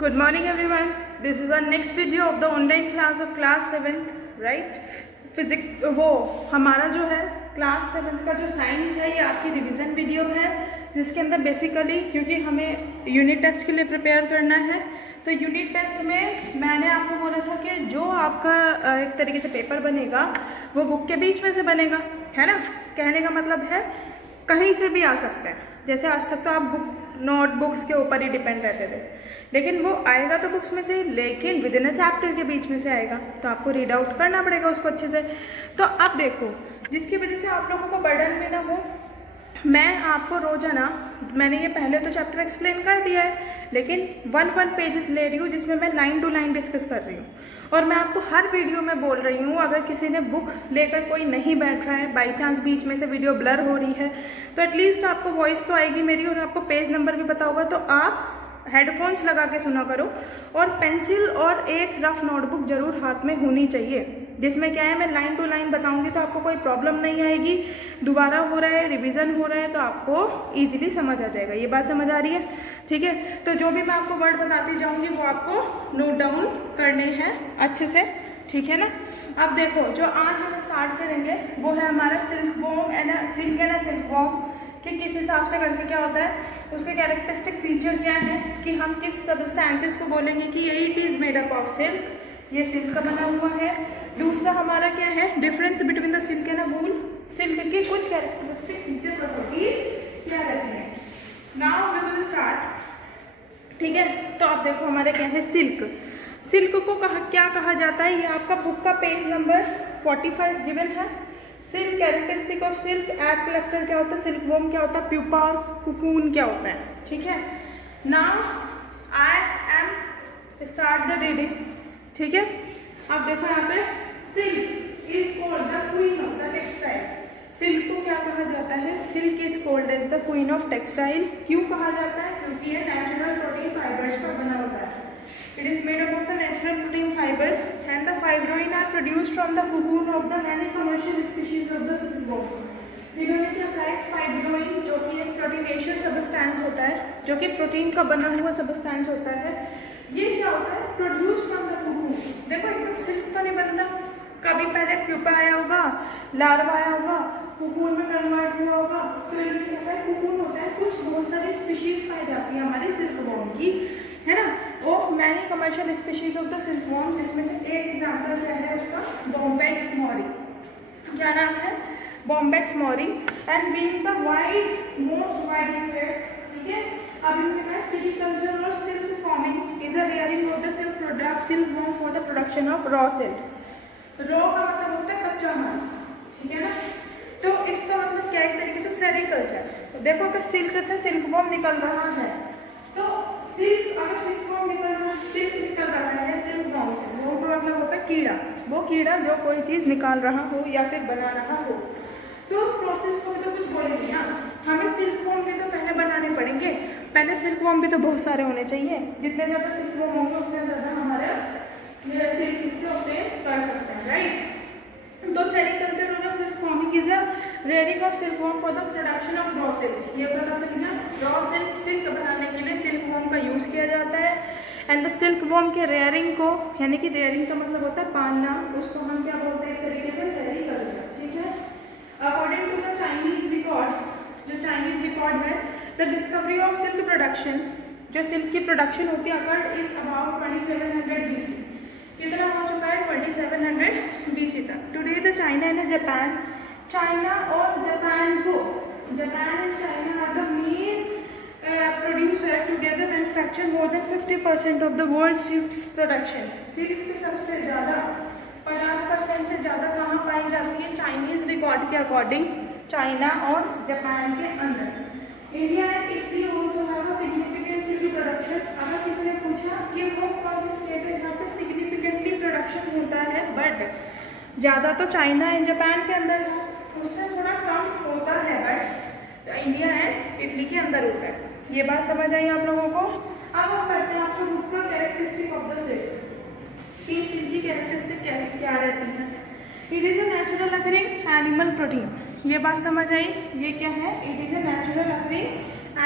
Good morning everyone. This is our next video of the online class of class 7th, right? Physics वो हमारा जो है class 7th का जो science है ये आपकी रिवीजन वीडियो है, जिसके अंदर बेसिकली क्योंकि हमें यूनिट टेस्ट के लिए प्रिपेयर करना है, तो यूनिट टेस्ट में मैंने आपको बोला था कि जो आपका एक तरीके से पेपर बनेगा वो बुक के बीच में से बनेगा, है ना। कहने का मतलब है कहीं से भी आ सकता है। जैसे आज तक तो आप नोटबुक्स के ऊपर ही डिपेंड रहते थे, लेकिन वो आएगा तो बुक्स में से, लेकिन विद इन अ चैप्टर के बीच में से आएगा, तो आपको रीड आउट करना पड़ेगा उसको अच्छे से। तो अब देखो, जिसकी वजह से आप लोगों को बर्डन भी ना हो, मैं आपको रोजाना, मैंने ये पहले तो चैप्टर एक्सप्लेन कर दिया है, लेकिन 1 पेजेस ले रही हूँ जिसमें मैं लाइन टू लाइन डिस्कस कर रही हूँ। और मैं आपको हर वीडियो में बोल रही हूँ, अगर किसी ने बुक लेकर कोई नहीं बैठ रहा है, बाई चांस बीच में से वीडियो ब्लर हो रही है, तो एटलीस्ट आपको वॉइस तो आएगी मेरी और आपको पेज नंबर भी पता होगा, तो आप हेडफोन्स लगा के सुना करो। और पेंसिल और एक रफ नोटबुक जरूर हाथ में होनी चाहिए, जिसमें क्या है मैं लाइन टू लाइन बताऊंगी तो आपको कोई प्रॉब्लम नहीं आएगी। दोबारा हो रहा है, रिवीजन हो रहा है, तो आपको इजीली समझ आ जाएगा। ये बात समझ आ रही है? ठीक है, तो जो भी मैं आपको वर्ड बताती जाऊंगी वो आपको नोट डाउन करने हैं अच्छे से, ठीक है ना। अब देखो, जो आज हम स्टार्ट करेंगे वो है हमारा silk worm and silk and silk worm, कि किस हिसाब से करके क्या होता है, उसके कैरेक्टरिस्टिक फीचर क्या है, कि हम किस सब्सटेंसेस को बोलेंगे कि ये it is made up of silk, ये सिल्क का बना हुआ है। दूसरा हमारा क्या है, difference between the silk and wool, silk की कुछ कैरेक्टरिस्टिक फीचर प्रॉपर्टीज क्या रहती हैं। नाउ वी विल स्टार्ट, ठीक है। तो अब देखो हमारे क्या है, सिल्क। सिल्क को क्या कहा जाता है, ये आपका बुक का पेज नंबर 45 गिवन है। Silk, characteristic of silk, egg cluster क्या होता है, सिल्क वॉर्म क्या होता है, प्यूपा और कुकून क्या होता है, ठीक है। Now I am start the reading, ठीक है। अब देखो यहाँ पे, silk is called the queen of the textile. Silk को क्या कहा जाता है, silk is called as the queen of textile. क्यों कहा जाता है, क्योंकि ये नेचुरल प्रोटीन फाइबर्स का बना होता है। It is made up of the natural protein fiber and the fibroin are produced from the cocoon of the many commercial species of the silkworm. इन्होंने क्या कहा है, फाइब्रोइन जो कि एक प्रोटीनेशियस सबस्टेंस होता है, जो कि प्रोटीन का बना हुआ सबस्टेंस होता है, ये क्या होता है, प्रोड्यूस फ्रॉम द कोकून। देखो एकदम सिल्क तो नहीं बनता, कभी पहले प्यूपा आया होगा, लार्वा आया होगा, कोकून में कन्वर्ट हुआ होगा, तो इनमें क्या होता है, कोकून होता है। कुछ बहुत सारी स्पीशीज पाई जाती है हमारी सिल्कवॉर्म की, है ना, of many commercial species of the silkworm, जिसमें से एक एग्जाम्पल क्या है उसका, बॉम्बेक्स मॉरी। क्या नाम है, bombyx mori, and being the wide most wide spread, ठीक है। अब इनमें क्या है, सेरीकल्चर और silk farming is a rearing of the silk product silkworm for the production of raw silk. Raw का मतलब होता है कच्चा माल, ठीक है ना। तो इसका मतलब क्या है, एक तरीके से सेरीकल्चर। तो देखो, अगर सिल्क से सिल्कवॉर्म निकल रहा है, तो सिल्क, अगर सिल्कवॉर्म निकल रहा है, सिल्क निकल रहा है सिल्कवॉर्म से, वो तो मतलब होता है कीड़ा, वो कीड़ा जो कोई चीज़ निकाल रहा हो या फिर बना रहा हो, तो उस प्रोसेस को भी तो कुछ बोलेंगे ना। हमें सिल्कवॉर्म भी तो पहले बनाने पड़ेंगे, पहले सिल्कवॉर्म भी तो बहुत सारे होने चाहिए। जितने ज़्यादा सिल्कवॉर्म होंगे उतने ज़्यादा हमारे सिल्क इससे ऑब्टेन कर सकते हैं, राइट। तो सेरीकल्चर होगा, silk farming is a rearing of silkworm for the production of raw silk. ये पता चलेगा, रॉ सिल्क, सिल्क बनाने के लिए सिल्कवॉर्म का यूज़ किया जाता है। एंड द सिल्कवॉर्म के रेयरिंग को, यानी कि रेयरिंग का मतलब होता है पालना, उसको हम क्या बोलते हैं, एक तरीके से सेरीकल्चर, ठीक है। According to the Chinese record, जो चाइनीज रिकॉर्ड है, the discovery of silk production, जो सिल्क की प्रोडक्शन होती है, अगर इज अबाउट 2700 BC। कितना हो चुका है, 2700 BC तक। Today the China and Japan, China और जापान को, Japan and China are the main producer together manufacture more than 50% of the world silk production. Silk की सबसे ज़्यादा 50% से ज़्यादा कहाँ पाई जाती है, चाइनीज रिकॉर्ड के अकॉर्डिंग, चाइना और जापान के अंदर। India and Italy also have a significant silk production. अगर किसी ने पूछा कि वो कौन सी स्टेट है जहाँ पे सिग्निफिकेंटली प्रोडक्शन होता है, बट ज़्यादा तो चाइना एंड जापान के अंदर है, उससे थोड़ा कम होता है, बट इंडिया एंड इटली के अंदर होता है। ये बात समझ आई आप लोगों को। अब हम पढ़ते हैं आपको बुक का कैरेक्टरिस्टिक ऑफ द सिल्क, कि सिल्क की कैरेक्टरिस्टिक कैसे क्या रहती है। It is a natural occurring animal protein, ये बात समझ आई, ये क्या है, it is a natural occurring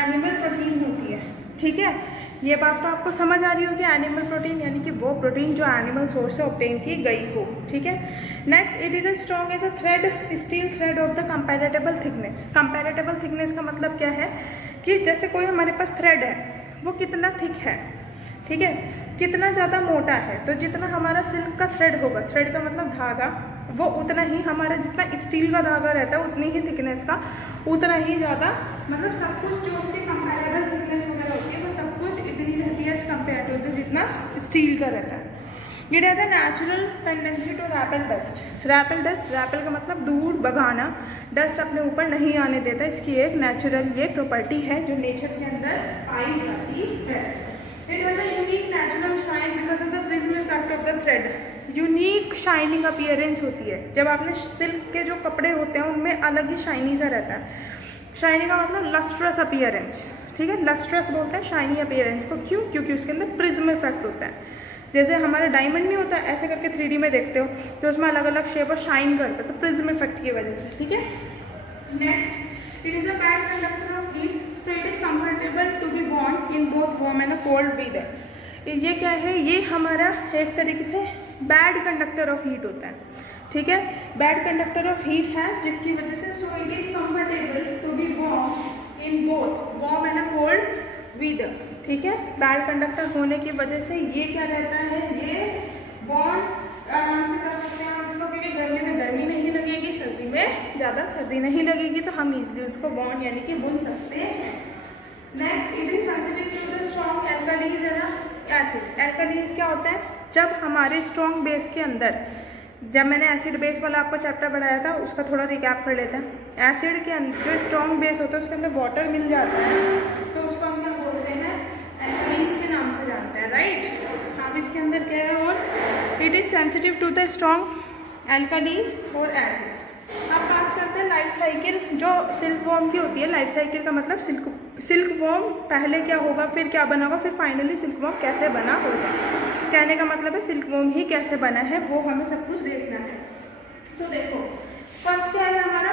animal protein होती है, ठीक है। ये बात तो आपको समझ आ रही होगी। एनिमल प्रोटीन यानी कि वो प्रोटीन जो एनिमल सोर्स से ऑब्टेन की गई हो, ठीक है। Next, it is a strong as a thread, steel thread of the comparable thickness. Comparable thickness का मतलब क्या है कि जैसे कोई हमारे पास थ्रेड है, वो कितना थिक है, ठीक है, कितना ज़्यादा मोटा है, तो जितना हमारा सिल्क का थ्रेड होगा, थ्रेड का मतलब धागा, वो उतना ही हमारा जितना स्टील का धागा रहता है उतनी ही थिकनेस का, उतना ही ज़्यादा, मतलब सब कुछ जो उसकी कंपैरेबल थिकनेस वगैरह होती है वो सब कुछ इतनी रहती है एज कम्पेयर टू जितना स्टील का रहता है। It has a natural tendency to repel dust. Repel dust, repel का मतलब दूर भगाना, डस्ट अपने ऊपर नहीं आने देता, इसकी एक नेचुरल ये प्रॉपर्टी है जो नेचर के अंदर पाई जाती है। It has a unique natural shine because of the prism effect of the thread. Unique shining appearance होती है जब आपने सिल्क के जो कपड़े होते हैं उनमें अलग ही शाइनी सा रहता है। शाइनी का मतलब लस्ट्रस अपीयरेंस, ठीक है, लस्ट्रस बोलते हैं शाइनी अपीयरेंस को। क्यों? क्योंकि उसके अंदर प्रिज्म इफेक्ट होता है। जैसे हमारा डायमंड नहीं होता, ऐसे करके 3D में देखते हो तो उसमें अलग अलग शेप और शाइन करता है, तो प्रिज्म इफेक्ट की वजह से, ठीक है। Next, it is a bad conductor of heat, so it is comfortable to be worn in both warm and a cold weather। ये क्या है? ये हमारा एक तरीके से बैड कंडक्टर ऑफ हीट होता है, ठीक है, बैड कंडक्टर ऑफ हीट है जिसकी वजह से so it is comfortable to be warm in both warm and a cold weather, ठीक है। बैड कंडक्टर होने की वजह से ये क्या रहता है, ये बॉन्ड आराम से कर सकते हैं हम इसको, क्योंकि गर्मी में गर्मी नहीं लगेगी, सर्दी में ज़्यादा सर्दी नहीं लगेगी, तो हम इजली उसको बॉन्ड यानी कि बुन सकते हैं। Next, it is sensitive to the strong alkalis and acid. Alkalis क्या होता है? जब हमारे स्ट्रॉन्ग बेस के अंदर, जब मैंने एसिड बेस वाला आपको चैप्टर पढ़ाया था उसका थोड़ा रिकैप कर लेते हैं। एसिड के अंदर जो स्ट्रॉन्ग बेस होता है उसके अंदर वाटर मिल जाता है, तो उसको हम क्या बोलते हैं? एल्कालीज के नाम से जानते हैं, राइट। अब इसके अंदर क्या है? और it is sensitive to the strong alkalis और एसिड्स। अब बात करते हैं लाइफ साइकिल जो सिल्क वॉर्म की होती है। लाइफ साइकिल का मतलब सिल्क वॉर्म पहले क्या होगा, फिर क्या बना होगा, फिर फाइनली सिल्क वॉर्म कैसे बना होगा। कहने का मतलब है सिल्क वॉर्म ही कैसे बना है वो हमें सब कुछ देखना है। तो देखो, फर्स्ट क्या है हमारा?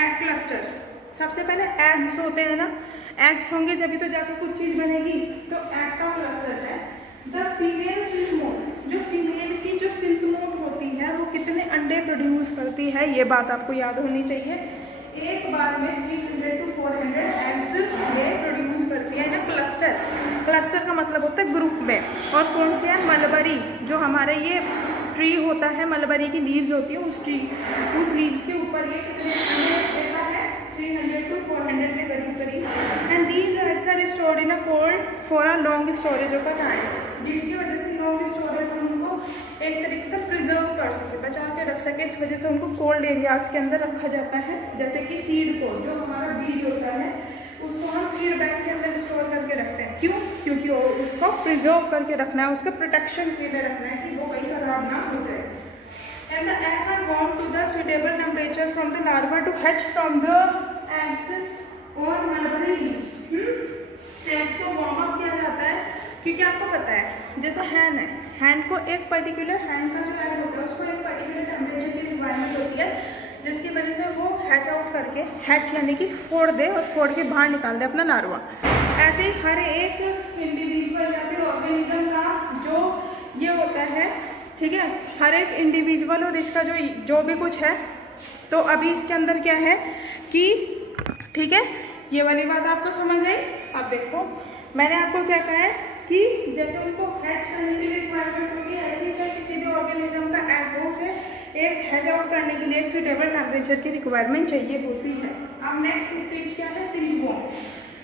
Egg cluster. सबसे पहले एग्स होते हैं ना, एग्स होंगे जब तो जाकर कुछ चीज़ बनेगी, तो एग का क्लस्टर है। द फीमेल सिल्क मोथ, जो फीमेल की जो सिल्क मोथ होती है वो कितने अंडे प्रोड्यूस करती है, ये बात आपको याद होनी चाहिए। एक बार में 300 to 400 एग्स ये प्रोड्यूस करती है ना। क्लस्टर, क्लस्टर का मतलब होता है ग्रुप में। और कौन सी है? मलबरी, जो हमारे ये ट्री होता है, मलबरी की लीव्स होती है, उस लीव्स के ऊपर ये कितने अंडे देता है? 300 to 400 के करीब। And these eggs are stored in a cold for a long storage of a time, जिसकी वजह से लॉन्ग स्टोरेज हम उनको एक तरीके से प्रिजर्व कर सके, बचा के रख सके, इस वजह से उनको कोल्ड एरियाज के अंदर रखा जाता है। जैसे कि सीड को, जो हमारा बीज होता है उसको हम सीड बैंक के अंदर स्टोर करके रखते हैं। क्यों? क्योंकि वो उसको प्रिजर्व करके रखना है, उसके प्रोटेक्शन के लिए रखना है कि वो कहीं खराब ना हो जाए। And the egg are warm to the suitable temperature from the larva to hatch from the eggs और मलबरी लीव्स। एग्स को वार्म अप किया जाता है क्योंकि आपको पता है जैसा हैन है, हैन को एक पर्टिकुलर, हैन का जो एग होता है उसको एक पर्टिकुलर टेम्परेचर की रिक्वायरमेंट होती है, जिसकी वजह से वो हैच आउट करके, हैच यानी कि फोड़ दे और फोड़ के बाहर निकाल दे अपना लार्वा। ऐसे ही हर एक इंडिविजुअल या फिर ऑर्गेनिज्म का जो ये होता है, ठीक है, हर एक इंडिविजुअल और इसका जो भी कुछ है, तो अभी इसके अंदर क्या है कि, ठीक है, ये वाली बात आपको समझ आई। अब देखो मैंने आपको क्या कहा है कि जैसे उनको हैच करने के लिए रिक्वायरमेंट होगी, ऐसे ही किसी भी ऑर्गेनिज्म का एग से एक हैच आउट करने के लिए एक सुटेबल टेम्परेचर की रिक्वायरमेंट चाहिए होती है। अब नेक्स्ट स्टेज क्या है? Silk worm.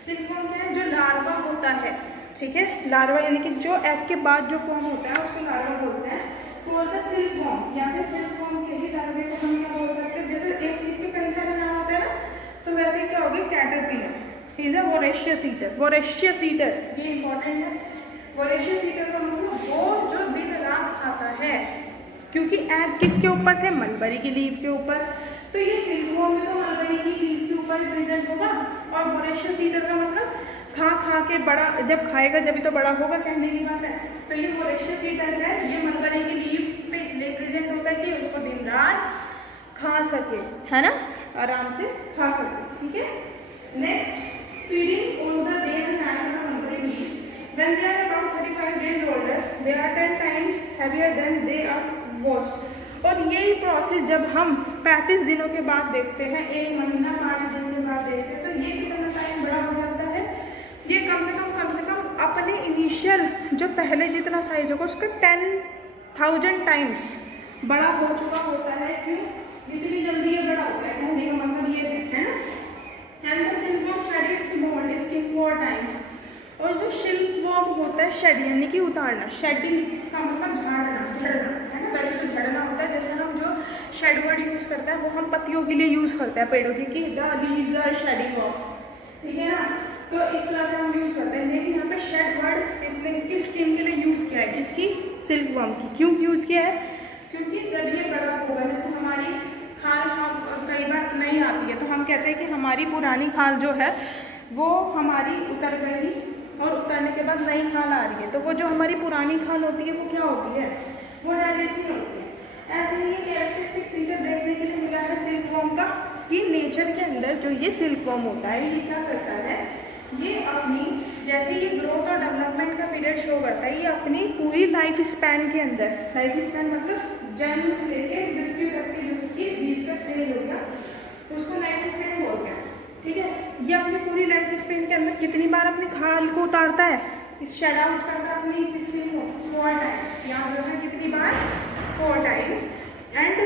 सिल्क वॉर्म क्या है? जो लार्वा होता है, ठीक है, लार्वा यानी कि जो एग के बाद जो फॉर्म होता है उसको लार्वा बोलते हैं, तो बोलते हैं सिल्क वॉर्म या फिर सिल्क वॉर्म के ही लार्वे को हम क्या बोल सकते हैं? जैसे एक चीज़ के कई सारे नाम होते हैं ना, तो वैसे क्या होगी? Caterpillar is a voracious eater. Voracious eater ये इंपॉर्टेंट है। वोरेशियस ईटर का मतलब वो जो दिन रात खाता है, क्योंकि एग किसके ऊपर थे? मलबरी की लीव के ऊपर, तो ये सिल्क वॉर्म में तो मलबरी की लीव के ऊपर प्रेजेंट होगा। और वोरेशियस ईटर का मतलब खा के बड़ा, जब खाएगा जब तो बड़ा होगा, कहने की बात है। तो ये वोरेशियस ईटर है, ये मलबरी की लीव पे इसलिए प्रेजेंट होता है कि उसको दिन रात खा सके, है ना, आराम से खा सके, ठीक है। Next, feeding on the day and night of mulberry leaves when they they are 10 times heavier than they are washed. और यही प्रोसेस जब हम 35 दिनों के बाद देखते हैं, 1 महीना 5 दिन के बाद देखते हैं, तो ये कितना टाइम बड़ा हो जाता है। ये कम से कम अपने इनिशियल जो पहले जितना साइज होगा उसका 10,000 टाइम्स बड़ा हो चुका होता है। क्यों? इतनी जल्दी ये बड़ा होता है, कहने का मतलब ये है ना। And the silkworm shed its mould skin 4 times. और जो सिल्कवॉर्म होता है शेड यानी कि उतारना, शेडिंग का मतलब झाड़ना, झड़ना है ना। वैसे तो झड़ना होता है, जैसे हम जो शेड वर्ड यूज़ करते हैं वो हम पत्तियों के लिए यूज़ करते हैं पेड़ों की, कि the leaves are shedding off, ठीक है ना। तो इस तरह से हम यूज़ करते हैं, लेकिन यहाँ पे शेड वर्ड इसने इसकी स्किन के लिए यूज़ किया है, किसकी? सिल्कवॉर्म की। क्यों यूज़ किया है? क्योंकि जब ये बड़ा होगा, जैसे हमारी खाल हम कई बार नहीं आती है तो हम कहते हैं कि हमारी पुरानी खाल जो है वो हमारी उतर गई और उतरने के बाद नई खाल आ रही है। तो वो जो हमारी पुरानी खाल होती है वो क्या होती है? वो डेड स्किन होती है। ऐसे ही ये कैरेक्टरिस्टिक फीचर देखने के लिए मिला है सिल्कवॉर्म का, कि नेचर के अंदर जो ये सिल्कवॉर्म होता है ये क्या करता है, ये अपनी जैसे ये ग्रोथ और डेवलपमेंट का पीरियड शो करता है, ये अपनी पूरी लाइफ स्पैन के अंदर, लाइफ स्पैन मतलब जन्म से लेके मृत्यु तक की जो उसकी बीच का स्टेज हो गया उसको लाइफ स्पैन बोलते हैं, ठीक है। ये अपनी पूरी लाइफ स्पैन के अंदर कितनी बार अपनी खाल को उतारता है, इस शेड आउट करता है अपनी स्किन को 4 टाइम्स। यहाँ जो है कितनी बार? 4 टाइम्स। एंड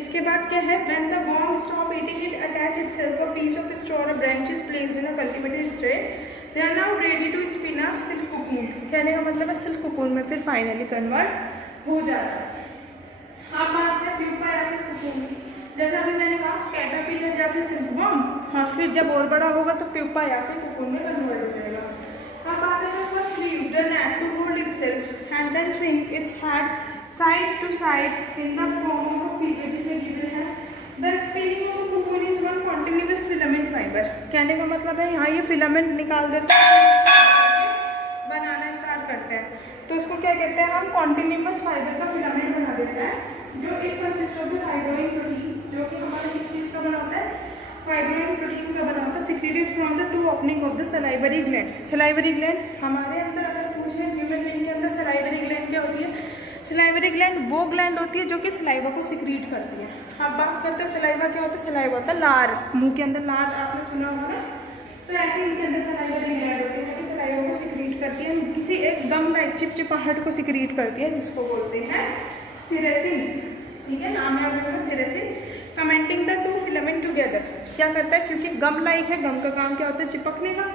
इसके बाद क्या है? When the worm stop eating it attach itself a piece of straw or branches placed in a cultivated tray, they are now ready to spin a silk cocoon। कहने का मतलब है सिल्क कोकून में फिर फाइनली कन्वर्ट हो जाता है। अब बात है प्यूपा या फिर कोकून की। जैसा अभी मैंने कहा कैटरपिलर या फिर सिल्कवॉर्म, और फिर जब और बड़ा होगा तो प्यूपा या फिर कोकून में कन्वर्ट हो जाएगा। अब बात है first leave the net to hold itself and then swing its head side to side in the form of feature, जिसमें गिवन है the spinning of cocoon is one continuous filament fibre. कहने का मतलब है यहाँ ये फिलामेंट निकाल देते हैं, बनाना स्टार्ट करते हैं, तो उसको क्या कहते हैं हम? कॉन्टिन्यूअस फाइबर का फिलामेंट बना देते हैं, जो एक कंसिस्ट ऑफ फाइब्रोइन प्रोटीन, जो कि हमारा किस चीज़ का बना होता है? फाइब्रोइन प्रोटीन का बना होता है, secreted from the 2 opening of the salivary gland. Salivary gland हमारे अंदर अगर पूछे ह्यूमन बीइंग के अंदर सलाइवरी ग्लैंड क्या होती है? सलाइवरी ग्लैंड वो ग्लैंड होती है जो कि सलाइवा को सिक्रीट करती है। अब बात करते हैं सलाइवा क्या होता है? सलाइवा होता है लार, मुंह के अंदर लार आपने सुना होगा ना। तो ऐसे इनके अंदर सलाइवरी ग्लैंड होती है जो कि सलाइवा को सिक्रीट करती है, किसी एक दम लाइक चिपचिपाहट को सिक्रीट करती है, जिसको बोलते हैं सिरेसिन, ठीक है। नाम है आपका सिरेसिन। कमेंटिंग द 2 फिलामेंट टुगेदर क्या करता है? क्योंकि गम लाइक है, गम का काम क्या होता है? चिपकने का।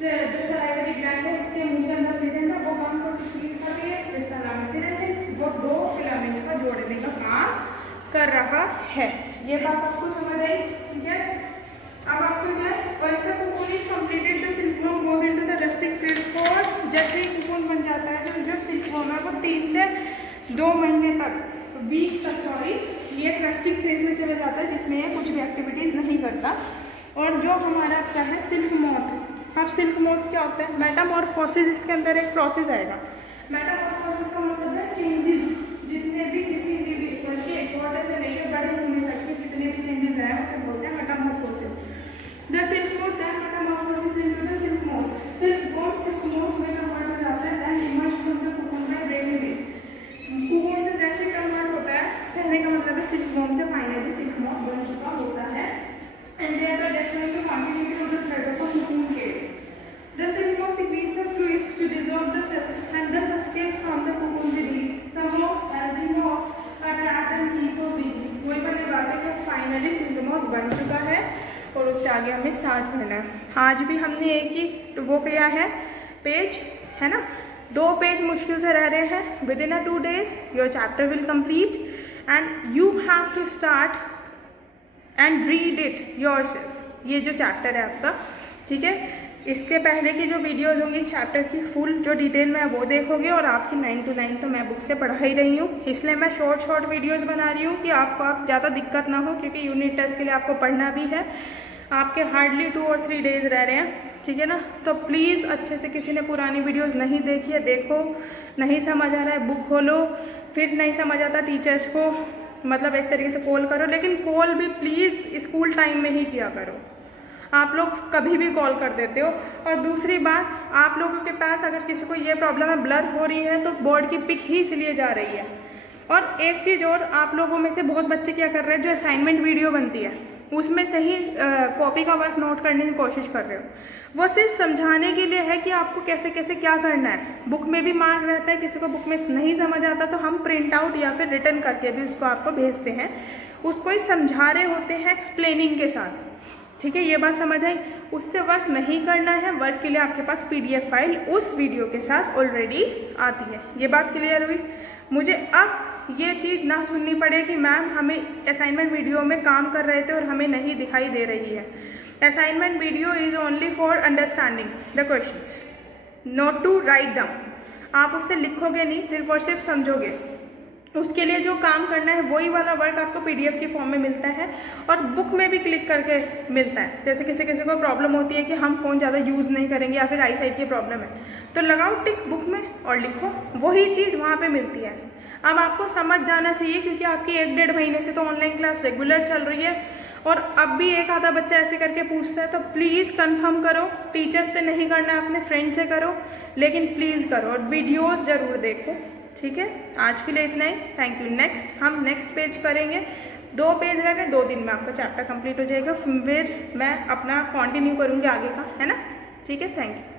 जो सलाइवरी ग्लैंड है इसके मुंह के अंदर प्रेजेंट है, वो गम को सिक्रीट करती है, जिसका नाम है सिरेसिन। वो 2 फिलामेंट का जोड़ने का काम कर रहा है। ये बात आपको समझ आई, ठीक है। अब आपको क्या है? once the cocoon is completed the silkworm goes into the resting phase for, जैसे ही कोकून बन जाता है जो सिल्कवॉर्म है वो 3 से 2 महीने तक वीक तक ये रेस्टिंग फेज में चला जाता है, जिसमें ये कुछ भी एक्टिविटीज़ नहीं करता। और जो हमारा क्या है? Silk moth. अब सिल्क मॉथ क्या होता है? मेटामॉर्फोसिस, इसके अंदर एक प्रोसेस आएगा। मेटामॉर्फोसिस का मतलब है चेंजेस, जितने भी किसी इंडिविजुअल के छोटे से लेकर बड़े होने तक के जितने भी चेंजेस आए उसे बोलते हैं Metamorphosis. The silk moth then metamorphoses into the silk moth. Silkworm silk moth में कन्वर्ट हो जाता है and emerge from the cocoon by breaking it. Cocoon से जैसे कन्वर्ट होता है, कहने का मतलब है सिल्कवॉर्म से फाइनली सिल्क मॉथ बन चुका होता है। And they are destined to continue to the thread of a cocoon case. The silk moth secretes a fluid to dissolve the silk and thus escape from the cocoon release. Some of healthy moths are trapped and keep for breathing. वही वाली बात है कि finally silk moth बन चुका है और उससे आगे हमें स्टार्ट करना है। आज भी हमने एक ही वो किया है पेज, है ना। 2 पेज मुश्किल से रह रहे हैं। Within 2 days your chapter will complete and you have to start and read it yourself. ये जो चैप्टर है आपका, ठीक है। इसके पहले की जो वीडियोज़ होंगी इस चैप्टर की फुल जो डिटेल में वो देखोगे, और आपकी 9 to 9 तो मैं बुक से पढ़ा ही रही हूँ, इसलिए मैं शॉर्ट वीडियोज़ बना रही हूँ कि आपको ज़्यादा दिक्कत ना हो, क्योंकि यूनिट टेस्ट के लिए आपको पढ़ना भी है। आपके हार्डली 2 और 3 days रह रहे हैं, ठीक है ना। तो प्लीज़ अच्छे से, किसी ने पुरानी वीडियोस नहीं देखी है देखो, नहीं समझ आ रहा है बुक खोलो, फिर नहीं समझ आता टीचर्स को मतलब एक तरीके से कॉल करो, लेकिन कॉल भी प्लीज़ स्कूल टाइम में ही किया करो। आप लोग कभी भी कॉल कर देते हो। और दूसरी बात, आप लोगों के पास अगर किसी को ये प्रॉब्लम है ब्लर हो रही है तो बोर्ड की पिक ही इसलिए जा रही है। और एक चीज़ और, आप लोगों में से बहुत बच्चे क्या कर रहे हैं, जो असाइनमेंट वीडियो बनती है उसमें से ही कॉपी का वर्क नोट करने की कोशिश कर रहे हो। वो सिर्फ समझाने के लिए है कि आपको कैसे कैसे क्या करना है। बुक में भी मार्क रहता है, किसी को बुक में नहीं समझ आता तो हम प्रिंट आउट या फिर रिटर्न करके भी उसको आपको भेजते हैं। उसको ही समझा रहे होते हैं एक्सप्लेनिंग के साथ। ठीक है, ये बात समझ आई। उससे वर्क नहीं करना है, वर्क के लिए आपके पास PDF फाइल उस वीडियो के साथ ऑलरेडी आती है। ये बात क्लियर हुई। मुझे अब ये चीज़ ना सुननी पड़े कि मैम हमें असाइनमेंट वीडियो में काम कर रहे थे और हमें नहीं दिखाई दे रही है। Assignment video is only for understanding the questions, not to write down. आप उससे लिखोगे नहीं, सिर्फ और सिर्फ समझोगे। उसके लिए जो काम करना है वही वाला वर्क आपको PDF के फॉर्म में मिलता है और बुक में भी क्लिक करके मिलता है। जैसे किसी किसी को प्रॉब्लम होती है कि हम फ़ोन ज़्यादा यूज़ नहीं करेंगे या फिर आई साइट की प्रॉब्लम है, तो लगाओ टिक बुक में और लिखो, वही चीज़ वहाँ पे मिलती है। अब आपको समझ जाना चाहिए क्योंकि आपकी 1-1.5 महीने से तो ऑनलाइन क्लास रेगुलर चल रही है और अब भी एक आधा बच्चा ऐसे करके पूछता है। तो प्लीज़ कंफर्म करो, टीचर्स से नहीं करना है, अपने फ्रेंड से करो, लेकिन प्लीज़ करो और वीडियोस ज़रूर देखो। ठीक है, आज के लिए इतना ही। Thank you. हम नेक्स्ट पेज करेंगे। 2 पेज रह गए, 2 दिन में आपका चैप्टर कंप्लीट हो जाएगा। फिर मैं अपना कंटिन्यू करूँगी आगे का, है ना। ठीक है, थैंक यू।